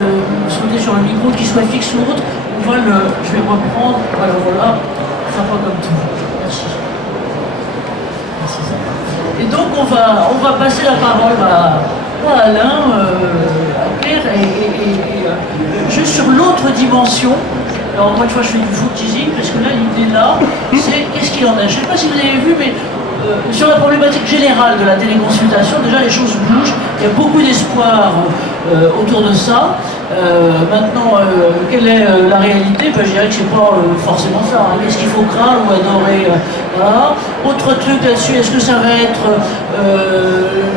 sauter sur le micro, qu'il soit fixe ou autre, on va je vais reprendre, alors voilà, ça va comme tout. Merci. Merci. Et donc on va passer la parole à Alain, à Claire, et juste sur l'autre dimension. Alors moi, une fois, je fais du foot teasing, parce que là, l'idée là, c'est qu'est-ce qu'il en est. Je ne sais pas si vous avez vu, mais sur la problématique générale de la téléconsultation, déjà les choses bougent, il y a beaucoup d'espoir autour de ça. Maintenant, quelle est la réalité? Je dirais que c'est pas forcément ça. Hein. Qu'est-ce qu'il faut craindre ou adorer voilà. Autre truc là-dessus, est-ce que ça va être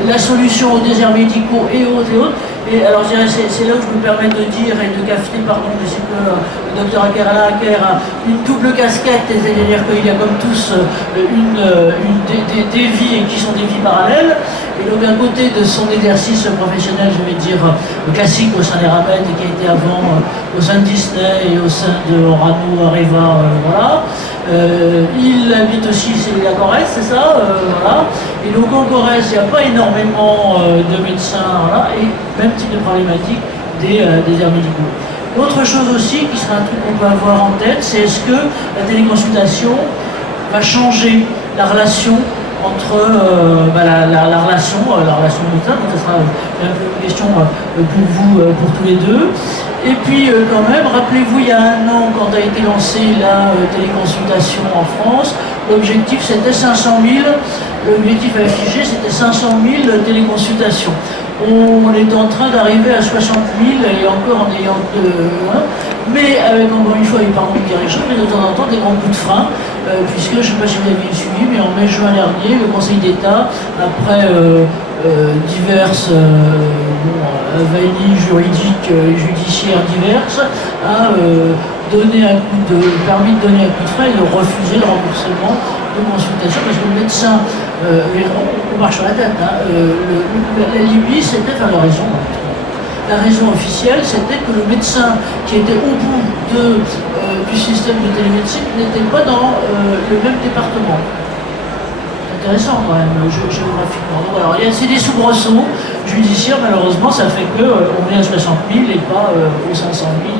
la solution aux déserts médicaux et autres et autres? Et alors je dirais, c'est là où je me permets de dire et de cafeter, pardon, mais c'est que le docteur Aker a une double casquette, c'est-à-dire qu'il y a comme tous des vies qui sont des vies parallèles. Et donc d'un côté de son exercice professionnel, je vais dire classique au sein des Ramettes et qui a été avant au sein de Disney et au sein de Orano, Areva, voilà. Il habite aussi à Corrèze, c'est ça, voilà. Et donc en Corrèze, il n'y a pas énormément de médecins, voilà, et même type de problématique des déserts médicaux. Autre chose aussi, qui sera un truc qu'on peut avoir en tête, c'est est-ce que la téléconsultation va changer la relation entre la relation médecin, donc ce sera un peu une question pour vous, pour tous les deux. Et puis quand même, rappelez-vous, il y a un an, quand a été lancée la téléconsultation en France, l'objectif c'était 500 000, l'objectif affiché c'était 500 000 téléconsultations. On est en train d'arriver à 60 000 et encore en ayant mais avec encore une fois, il parle de direction, mais de temps en temps des grands coups de frein, puisque je ne sais pas si vous avez suivi, mais en mai-juin dernier, le Conseil d'État, après diverses avainies juridiques et judiciaires diverses, a permis de donner un coup de frein et de refuser le remboursement de consultation, parce que le médecin, on marche sur la tête, hein, la Libye, c'était, enfin la raison. La raison officielle, c'était que le médecin qui était au bout du système de télémédecine n'était pas dans le même département. C'est intéressant quand même, géographiquement. Donc, alors, c'est des soubresauts judiciaires, malheureusement, ça fait qu'on est à 60 000 et pas aux 500 000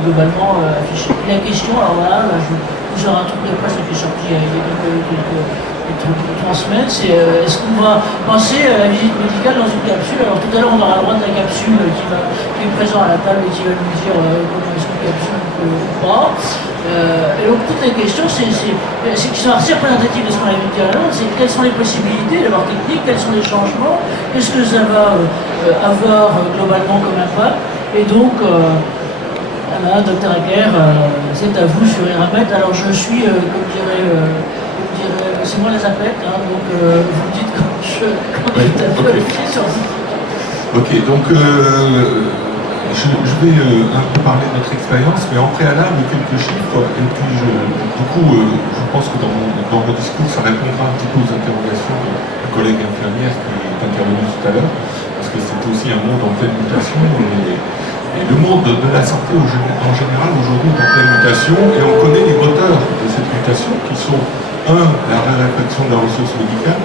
globalement affichés. Et la question, alors là, je vous aurai un truc de presse qui est sorti il y a quelques 3 semaines, c'est est-ce qu'on va passer à la visite médicale dans une capsule? Alors tout à l'heure on aura le droit de la capsule qui est présent à la table et qui va nous dire comment est-ce qu'une capsule ou pas. Et donc toutes les questions, c'est qui sont assez représentatives de ce qu'on avait dit à l'heure, c'est quelles sont les possibilités d'abord techniques, quels sont les changements, qu'est-ce que ça va avoir globalement comme impact. Et donc voilà, docteur Aker, c'est à vous sur Eramet. Alors je suis, comme dirait c'est moi les appels, hein, donc vous me dites quand je t'appelle sur vous. Ok, donc je vais un peu parler de notre expérience, mais en préalable, quelques chiffres, et puis je pense que dans mon discours, ça répondra un petit peu aux interrogations de la collègue infirmière qui est intervenue tout à l'heure, parce que c'est aussi un monde en pleine mutation, et le monde de la santé en général aujourd'hui est en pleine mutation, et on connaît les moteurs de cette mutation qui sont la réaffection de la ressource médicale.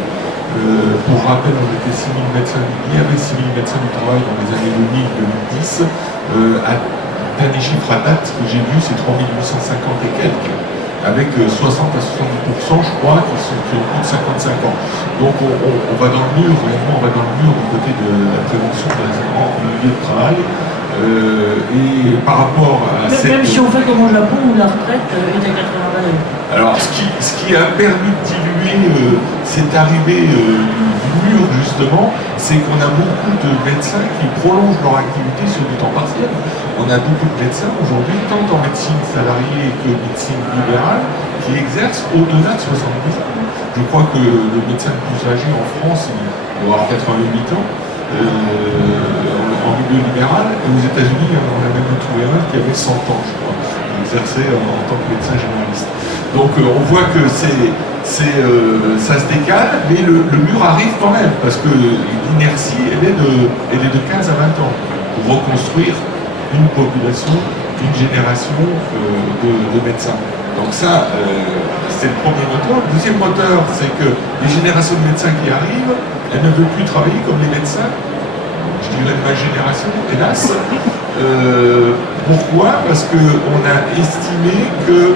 Pour rappel, il y avait 6 000 médecins du travail dans les années 2000-2010. Dernier chiffre à date que j'ai vu, c'est 3 850 et quelques, avec 60 à 70%, je crois, qui ont plus de 55 ans. Donc on va dans le mur, réellement, on va dans le mur du côté de la prévention des accidents en milieu de travail. Et par rapport à même si on fait comme au Japon où la retraite est à 80 années. Alors ce qui a permis de diluer cette arrivée du mur justement, c'est qu'on a beaucoup de médecins qui prolongent leur activité sur du temps partiel. On a beaucoup de médecins aujourd'hui, tant en médecine salariée que médecine libérale, qui exercent au-delà de 70 ans. Je crois que le médecin le plus âgé en France, il doit avoir 88 ans. En milieu libéral, et aux États-Unis, on a même trouvé un qui avait 100 ans, je crois, qui exerçait en tant que médecin généraliste. Donc on voit que ça se décale, mais le mur arrive quand même, parce que l'inertie, elle est de 15 à 20 ans pour reconstruire une population, une génération de médecins. Donc ça, c'est le premier moteur. Le deuxième moteur, c'est que les générations de médecins qui arrivent, elles ne veulent plus travailler comme les médecins je dirais, de ma génération, hélas. Pourquoi? Parce qu'on a estimé que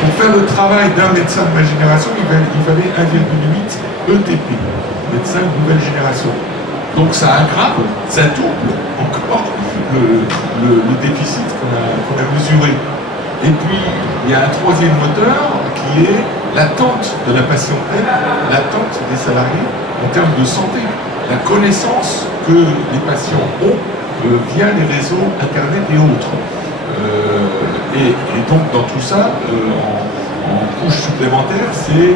pour faire le travail d'un médecin de ma génération, il fallait 1,8 ETP, médecin de nouvelle génération. Donc ça aggrave, ça double encore le déficit qu'on a mesuré. Et puis, il y a un troisième moteur qui est l'attente de la patientèle, l'attente des salariés en termes de santé, la connaissance que les patients ont via les réseaux Internet et autres. Et donc, dans tout ça, en couche supplémentaire, c'est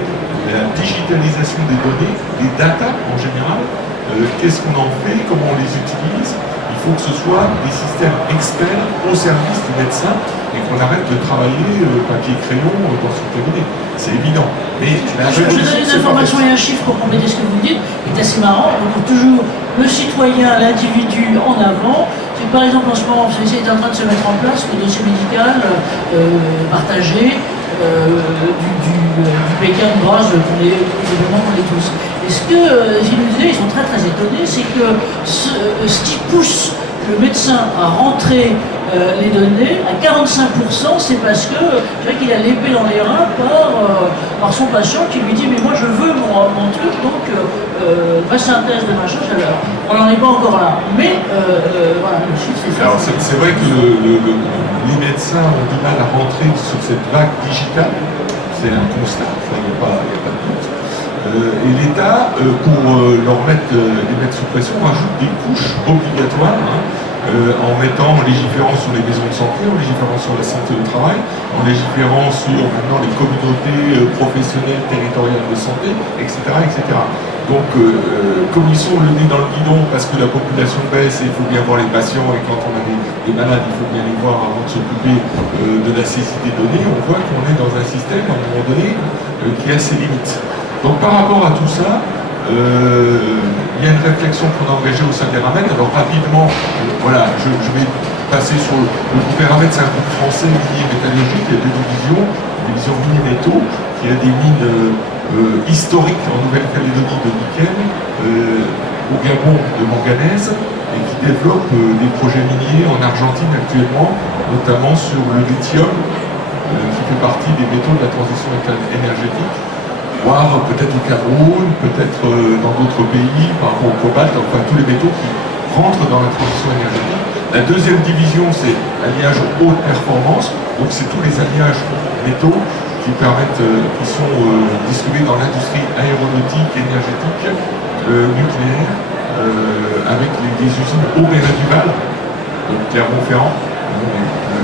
la digitalisation des données, des data en général. Qu'est-ce qu'on en fait, comment on les utilise. Il faut que ce soit des systèmes experts au service du médecin et qu'on arrête de travailler papier-crayon dans son cabinet. C'est évident. Mais je donne une information et un chiffre pour compléter ce que vous dites, qui est assez marrant. On trouve toujours le citoyen, l'individu en avant. C'est par exemple en ce moment, c'est en train de se mettre en place le dossier médical partagé du Pékin de Graz, évidemment on est tous. Et ce que nous disaient, ils sont très très étonnés, c'est que ce qui pousse le médecin à rentrer les données à 45%, c'est parce que qu'il a l'épée dans les reins par son patient qui lui dit mais moi je veux mon truc, donc ma synthèse de machin, on n'en est pas encore là. Mais voilà, le chiffre c'est ça. Alors c'est vrai que les médecins ont du mal à rentrer sur cette vague digitale, c'est un constat, il n'y a pas de doute. Et l'État, pour les mettre sous pression, rajoute des couches obligatoires, en légiférant sur les maisons de santé, en légiférant sur la santé au travail, en légiférant sur maintenant les communautés professionnelles territoriales de santé, etc. etc. Donc, comme ils sont le nez dans le guidon parce que la population baisse et il faut bien voir les patients, et quand on a des malades, il faut bien les voir avant de s'occuper de la saisie des données, on voit qu'on est dans un système, à un moment donné, qui a ses limites. Donc par rapport à tout ça, il y a une réflexion qu'on a engagée au sein des Ramed. Alors rapidement, voilà, je vais passer sur le groupe Ramed, c'est un groupe français minier métallurgique, il y a deux divisions, la division mines-métaux, qui a des mines historiques en Nouvelle-Calédonie de nickel, au Gabon de manganèse, et qui développe des projets miniers en Argentine actuellement, notamment sur le lithium, qui fait partie des métaux de la transition énergétique, voire peut-être au Cameroun, peut-être dans d'autres pays, par rapport au cobalt, enfin tous les métaux qui rentrent dans la transition énergétique. La deuxième division, c'est alliage haute performance, donc c'est tous les alliages métaux qui permettent, qui sont distribués dans l'industrie aéronautique, énergétique, nucléaire, avec des usines Aubert et Duval, Clermont-Ferrand.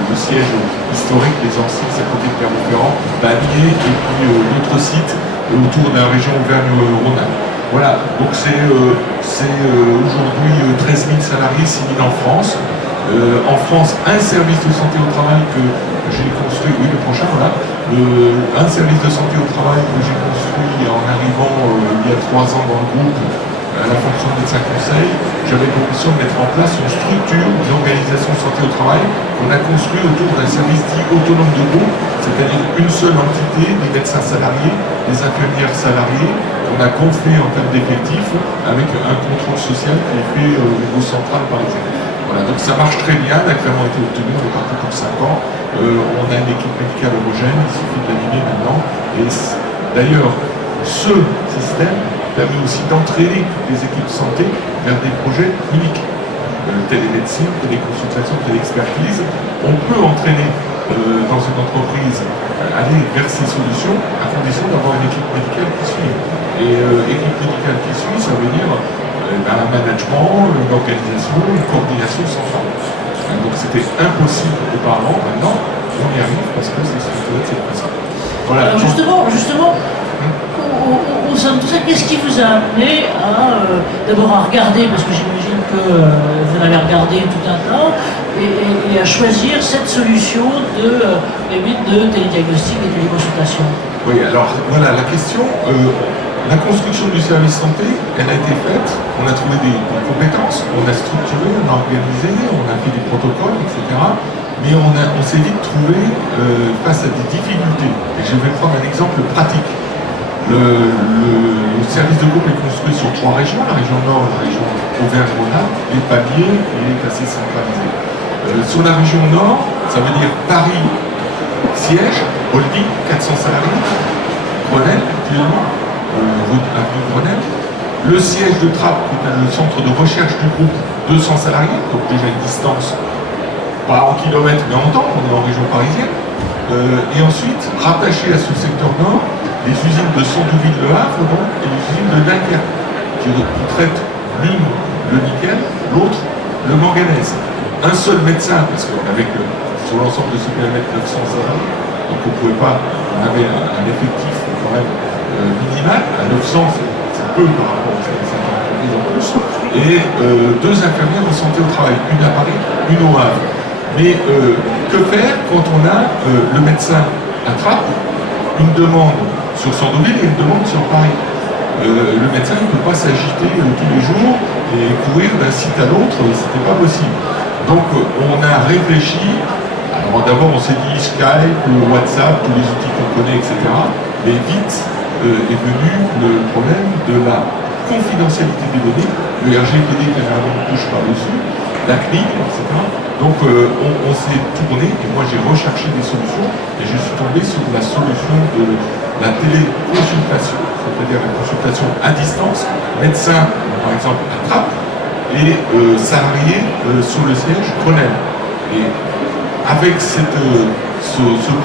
Le siège historique des anciens, c'est à côté de Clermont-Ferrand, Bagné, et puis d'autres sites autour de la région Auvergne-Rhône-Alpes. Voilà, donc c'est aujourd'hui 13 000 salariés, 6 000 en France. En France, un service de santé au travail que j'ai construit, oui, le prochain, voilà, un service de santé au travail que j'ai construit en arrivant il y a 3 ans dans le groupe, à la fonction de médecin conseil. J'avais pour mission de mettre en place une structure d'organisation santé au travail qu'on a construit autour d'un service dit autonome de groupe, c'est-à-dire une seule entité, des médecins salariés, des infirmières salariées, qu'on a gonflé en termes d'effectifs avec un contrôle social qui est fait au niveau central par les élèves. Voilà, donc ça marche très bien, l'agrément a été obtenu, on est parti pour 5 ans. On a une équipe médicale homogène, il suffit de l'animer maintenant. Et d'ailleurs, ce système permet aussi d'entraîner les équipes de santé vers des projets uniques. Télémédecine, téléconsultation, téléexpertise. On peut entraîner dans une entreprise, aller vers ces solutions à condition d'avoir une équipe médicale qui suit. Et équipe médicale qui suit, ça veut dire un management, une organisation, une coordination sans fin. Donc c'était impossible auparavant, maintenant on y arrive parce que c'est structuré de cette façon. Voilà. Alors justement, au sein de tout ça, qu'est-ce qui vous a amené à d'abord à regarder, parce que j'imagine que vous en avez regardé tout un tas, et à choisir cette solution de télédiagnostic et téléconsultation? Oui, alors voilà, la question, la construction du service santé, elle a été faite, on a trouvé des compétences, on a structuré, on a organisé, on a fait des protocoles, etc. Mais on s'est vite trouvé face à des difficultés. Et je vais prendre un exemple pratique. Le service de groupe est construit sur 3 régions, la région Nord, la région Auvergne-Rhône-Alpes, les paliers et les assez centralisés. Sur la région Nord, ça veut dire Paris, siège, holding, 400 salariés, Grenelle, actuellement, avenue Grenelle. Le siège de Trappes, qui est le centre de recherche du groupe, 200 salariés, donc déjà une distance, pas en kilomètres, mais en temps, on est en région parisienne. Et ensuite, rattaché à ce secteur nord, les usines de Sandouville-Le Havre et les usines de Dunkerque, qui traitent l'une le nickel, l'autre le manganèse. Un seul médecin, parce qu'avec sur l'ensemble de ce périmètre 900 salariés, donc on ne pouvait pas, on avait un effectif quand même minimal, à 900 c'est peu par rapport aux 50 entreprises en plus, et 2 infirmières de santé au travail, une à Paris, une au Havre. Mais que faire quand on a le médecin à Trappes, une demande sur Sandouville et une demande sur Paris? Le médecin ne peut pas s'agiter tous les jours et courir d'un site à l'autre, c'était pas possible. Donc on a réfléchi, alors d'abord on s'est dit Skype, WhatsApp, tous les outils qu'on connaît, etc. Mais vite est venu le problème de la confidentialité des données, le RGPD qui généralement touche par-dessus, la CNIL, etc. Donc on s'est tourné, et moi j'ai recherché des solutions, et je suis tombé sur la solution de la téléconsultation, c'est-à-dire la consultation à distance, médecin par exemple à Trappes, et salarié sur le siège Grenelle. Et avec ce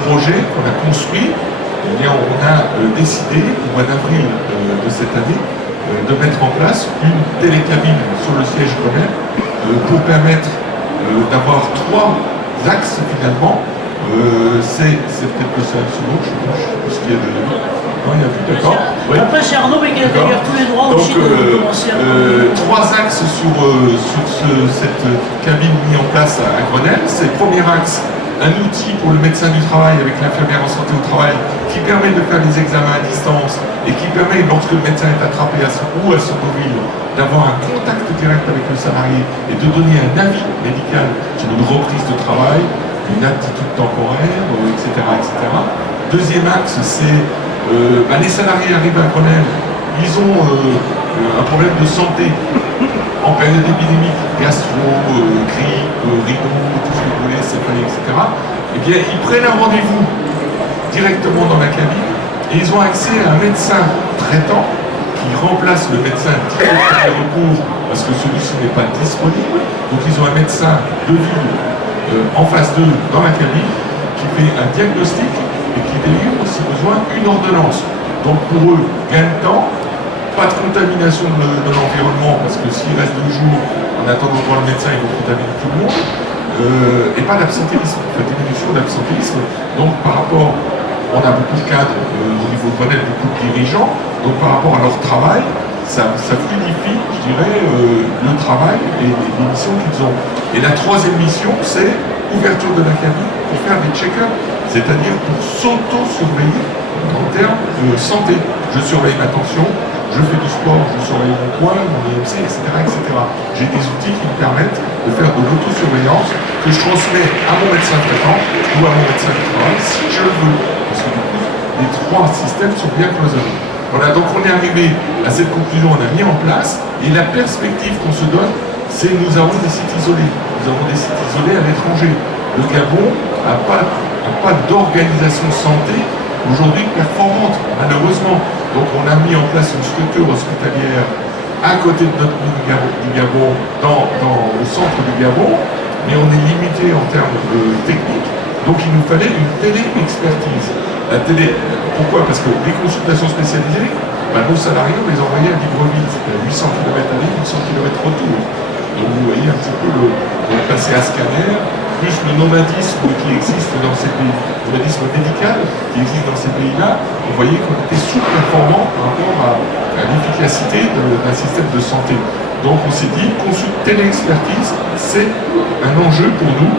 projet qu'on a construit, eh bien, on a décidé au mois d'avril de cette année de mettre en place une télécabine sur le siège Grenelle pour permettre d'avoir 3 axes finalement. C'est peut-être le seul second, je sais pas ce qu'il y a de... Non, il n'y a plus, d'accord. Oui. Après, c'est Arnaud, mais qui a d'ailleurs tous les droits donc, aussi de commencer à... 3 axes sur cette cabine mise en place à Grenelle. C'est le premier axe, un outil pour le médecin du travail avec l'infirmière en santé au travail qui permet de faire les examens à distance et qui permet, lorsque le médecin est attrapé à Sandouville, d'avoir un contact direct avec le salarié et de donner un avis médical sur une reprise de travail, une aptitude temporaire, etc., etc. Deuxième axe, c'est les salariés arrivent à Grenelle, ils ont un problème de santé en période épidémique, gastro, grippe, rhino, tout ce que vous voulez, céphalie, etc. Eh bien, ils prennent un rendez-vous directement dans la cabine et ils ont accès à un médecin traitant qui remplace le médecin de recours parce que celui-ci n'est pas disponible. Donc, ils ont un médecin de ville en face d'eux dans la cabine qui fait un diagnostic et qui délivre, si besoin, une ordonnance. Donc pour eux, gain de temps, pas de contamination de l'environnement, parce que s'il reste 2 jours en attendant de voir le médecin, ils vont contaminer tout le monde, et pas d'absentéisme, la diminution d'absentéisme. Donc par rapport, on a beaucoup de cadres au niveau de Grenelle, beaucoup de dirigeants, donc par rapport à leur travail, ça fluidifie, je dirais, le travail et les missions qu'ils ont. Et la 3e mission, c'est ouverture de la cabine pour faire des check-ups, c'est-à-dire pour s'auto-surveiller en termes de santé. Je surveille ma tension, je fais du sport, je surveille mon poids, mon IMC, etc., etc. J'ai des outils qui me permettent de faire de l'autosurveillance que je transmets à mon médecin traitant ou à mon médecin du travail si je le veux. Parce que du coup, les 3 systèmes sont bien cloisonnés. Voilà, donc on est arrivé à cette conclusion, on a mis en place, et la perspective qu'on se donne, c'est nous avons des sites isolés. Nous avons des sites isolés à l'étranger. Le Gabon n'a pas d'organisation santé aujourd'hui performante, malheureusement. Donc on a mis en place une structure hospitalière à côté de notre du Gabon, au centre du Gabon, mais on est limité en termes techniques. Donc il nous fallait une télé-expertise. La télé, pourquoi? Parce que les consultations spécialisées, nos salariés, on les envoyait à Libreville, c'était à 800 km aller, 800 km retour. Donc vous voyez un petit peu le passé à scanner, plus le nomadisme qui existe dans ces pays, le nomadisme médical qui existe dans ces pays-là, vous voyez qu'on était sous-performant par rapport à l'efficacité d'un système de santé. Donc on s'est dit, télé-expertise, c'est un enjeu pour nous,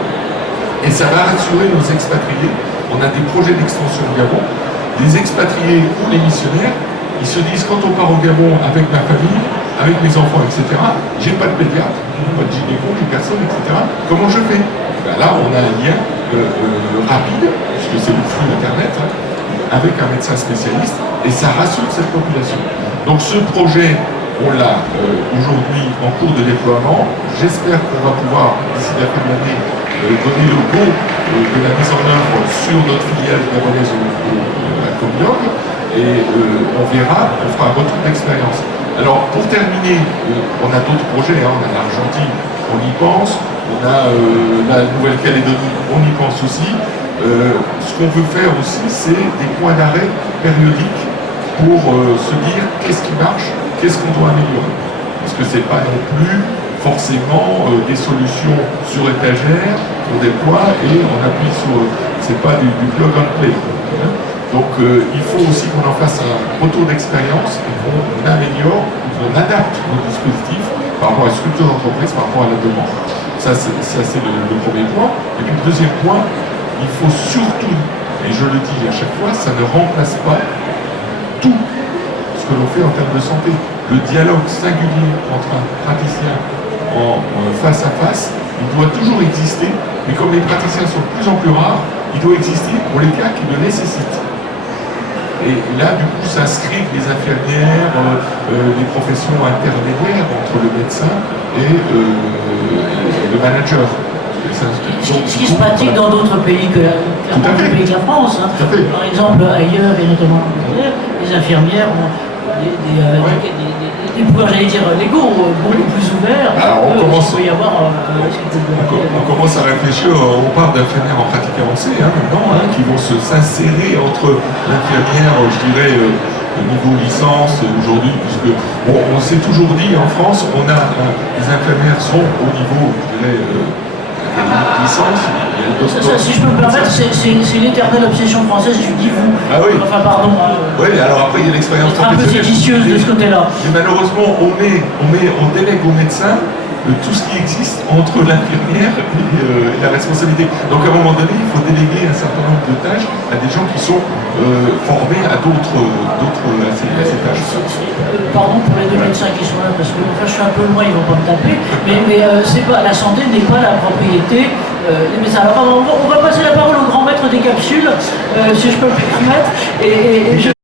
et ça va rassurer nos expatriés. On a des projets d'extension au Gabon. Les expatriés ou les missionnaires, ils se disent, quand on part au Gabon avec ma famille, avec mes enfants, etc., j'ai pas de pédiatre, pas de gynéco, j'ai personne, etc. Comment je fais? Ben là, on a un lien rapide, puisque c'est le flux Internet, avec un médecin spécialiste, et ça rassure cette population. Donc ce projet, on l'a aujourd'hui en cours de déploiement. J'espère qu'on va pouvoir, d'ici la fin de l'année, donner le go de la mise en œuvre sur notre filiale gabonaise à Comilog, et on verra, on fera un retour d'expérience. Alors pour terminer, on a d'autres projets, hein, on a l'Argentine, on y pense, on a la Nouvelle-Calédonie, on y pense aussi. Ce qu'on veut faire aussi, c'est des points d'arrêt périodiques pour se dire qu'est-ce qui marche, qu'est-ce qu'on doit améliorer. Parce que c'est pas non plus forcément des solutions sur étagère qu'on déploie et on appuie sur... c'est pas du plug and play. Hein. Donc il faut aussi qu'on en fasse un retour d'expérience et qu'on améliore, qu'on adapte nos dispositifs par rapport à la structure d'entreprise, par rapport à la demande. Ça c'est le premier point. Et puis le deuxième point, il faut surtout, et je le dis à chaque fois, ça ne remplace pas tout ce que l'on fait en termes de santé. Le dialogue singulier entre un praticien en face à face, il doit toujours exister, mais comme les praticiens sont de plus en plus rares, il doit exister pour les cas qui le nécessitent. Et là, du coup, s'inscrivent les infirmières, les professions intermédiaires entre le médecin et le manager. Ce qui se pratique dans d'autres pays que la France. Hein. Par exemple, ailleurs, et notamment en Angleterre, les infirmières ont des pouvoirs, j'allais dire, légaux beaucoup plus ouverts. Alors, on commence à réfléchir, on parle d'infirmières en pratique avancée maintenant, hein, qui vont s'insérer entre l'infirmière, je dirais, au niveau licence aujourd'hui, puisque on s'est toujours dit en France, les infirmières sont au niveau, je dirais, licence. Si je peux me permettre, c'est l'éternelle obsession française, je dis vous. Ah oui. Enfin, pardon. Oui, alors après, il y a l'expérience professionnelle. Un peu séditieuse de ce côté-là. Mais malheureusement, on délègue au médecin tout ce qui existe entre l'infirmière et la responsabilité. Donc à un moment donné, il faut déléguer un certain nombre de tâches à des gens qui sont formés à d'autres à ces tâches. Pardon pour les deux médecins qui sont là, parce que enfin, je suis un peu loin, ils vont pas me taper, mais c'est pas, la santé n'est pas la propriété des médecins. Alors on va passer la parole au grand maître des capsules, si je peux me permettre.